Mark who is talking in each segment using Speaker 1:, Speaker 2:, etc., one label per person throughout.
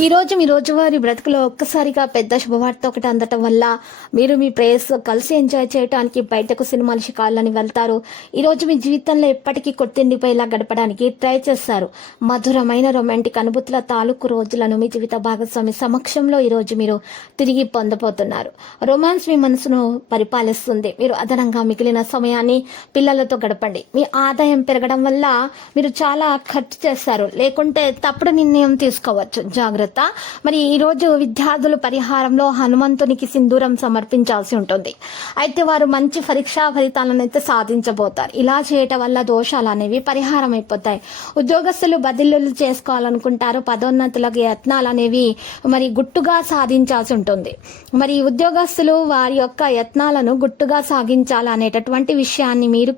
Speaker 1: ఈ రోజు మీ రోజువారి బ్రతుకులో ఒక్కసారిగా పెద్ద శుభవార్త ఒకటి అందటం వల్ల మీరు మీ ప్రేయస్ కలిసి ఎంజాయ్ చేయడానికి బయటకు సినిమాలు షికాలని వెళ్తారు. ఈ రోజు మీ జీవితంలో ఎప్పటికీ కొట్టిండిపోయేలా గడపడానికి ట్రై చేస్తారు. మధురమైన రొమాంటిక్ అనుభూతుల తాలూకు రోజులను మీ జీవిత భాగస్వామి సమక్షంలో ఈ రోజు మీరు తిరిగి పొందబోతున్నారు. రొమాన్స్ మీ మనసును పరిపాలిస్తుంది. మీరు అదనంగా మిగిలిన సమయాన్ని పిల్లలతో గడపండి. మీ ఆదాయం పెరగడం వల్ల మీరు చాలా ఖర్చు చేస్తారు. లేకుంటే తప్పుడు నిర్ణయం తీసుకోవచ్చు. జాగ్రత్త. మరి ఈ రోజు విద్యార్థులు పరిహారంలో హనుమంతునికి సింధూరం సమర్పించాల్సి ఉంటుంది. అయితే వారు మంచి పరీక్షా ఫలితాలను అయితే సాధించబోతారు. ఇలా చేయటం వల్ల దోషాలు అనేవి పరిహారం అయిపోతాయి. ఉద్యోగస్తులు బదిలీలు చేసుకోవాలనుకుంటారు. పదోన్నతులకు యత్నాలు అనేవి మరి గుట్టుగా సాధించాల్సి ఉంటుంది. మరి ఉద్యోగస్తులు వారి యొక్క యత్నాలను గుట్టుగా సాగించాలనేటటువంటి విషయాన్ని మీరు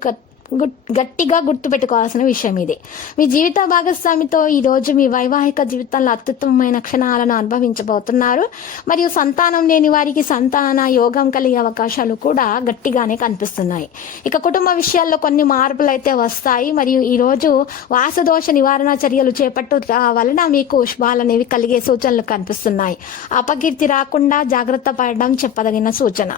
Speaker 1: గట్టిగా గుర్తుపెట్టుకోవాల్సిన విషయం ఇది. మీ జీవిత భాగస్వామితో ఈ రోజు మీ వైవాహిక జీవితంలో అత్యుత్తమమైన క్షణాలను అనుభవించబోతున్నారు. మరియు సంతానం లేని వారికి సంతాన యోగం కలిగే అవకాశాలు కూడా గట్టిగానే కనిపిస్తున్నాయి. ఇక కుటుంబ విషయాల్లో కొన్ని మార్పులు అయితే వస్తాయి. మరియు ఈ రోజు వాసదోష నివారణ చర్యలు చేపట్టు వలన మీకు శుభాలనేవి కలిగే సూచనలు కనిపిస్తున్నాయి. అపకీర్తి రాకుండా జాగ్రత్త పడడం చెప్పదగిన సూచన.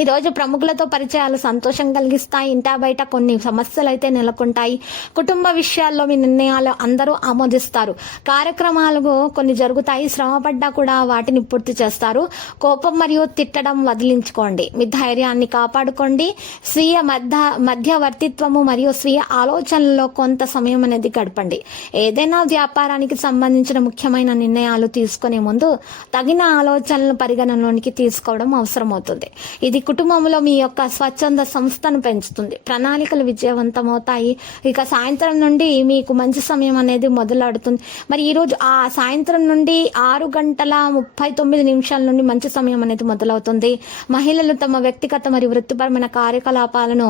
Speaker 1: ఈరోజు ప్రముఖులతో పరిచయాలు సంతోషం కలిగిస్తాయి. ఇంటా బయట కొన్ని సమస్యలు అయితే నెలకొంటాయి. కుటుంబ విషయాల్లో మీ నిర్ణయాలు అందరూ ఆమోదిస్తారు. కార్యక్రమాలు కొన్ని జరుగుతాయి. శ్రమపడ్డా కూడా వాటిని పూర్తి చేస్తారు. కోపం మరియు తిట్టడం వదిలించుకోండి. మీ ధైర్యాన్ని కాపాడుకోండి. స్వీయ మధ్య మధ్యవర్తిత్వము మరియు స్వీయ ఆలోచనలో కొంత సమయం అనేది గడపండి. ఏదైనా వ్యాపారానికి సంబంధించిన ముఖ్యమైన నిర్ణయాలు తీసుకునే ముందు తగిన ఆలోచనలను పరిగణలోనికి తీసుకోవడం అవసరమవుతుంది. ఇది కుటుంబంలో మీ యొక్క స్వచ్ఛంద సంస్థను పెంచుతుంది. ప్రణాళికలు విజయవంతమవుతాయి. ఇక సాయంత్రం నుండి మీకు మంచి సమయం అనేది మొదలాడుతుంది. మరి ఈరోజు ఆ సాయంత్రం నుండి ఆరు గంటల ముప్పై తొమ్మిది నిమిషాల నుండి మంచి సమయం అనేది మొదలవుతుంది. మహిళలు తమ వ్యక్తిగత మరియు వృత్తిపరమైన కార్యకలాపాలను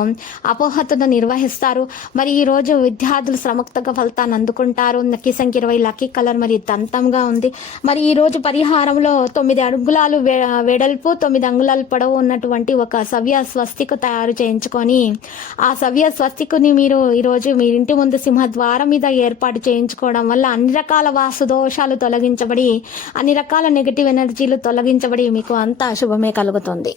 Speaker 1: అపోహతతో నిర్వహిస్తారు. మరి ఈ రోజు విద్యార్థులు శ్రమక్తగా ఫలితాన్ని అందుకుంటారు. లక్కీ సంఖ్య ఇరవై లక్కీ కలర్ మరి దంతంగా ఉంది. మరి ఈ రోజు పరిహారంలో తొమ్మిది అడుగులాలు వెడల్పు తొమ్మిది అంగుళాలు పొడవు ఉన్నటువంటి ఒక సవ్య స్వస్తిక తయారు చేయించుకొని ఆ సవ్య స్వస్తికుని మీరు ఈరోజు మీ ఇంటి ముందు సింహద్వారం మీద ఏర్పాటు చేయించుకోవడం వల్ల అన్ని రకాల వాసు దోషాలు తొలగించబడి అన్ని రకాల నెగటివ్ ఎనర్జీలు తొలగించబడి మీకు అంతా శుభమే కలుగుతుంది.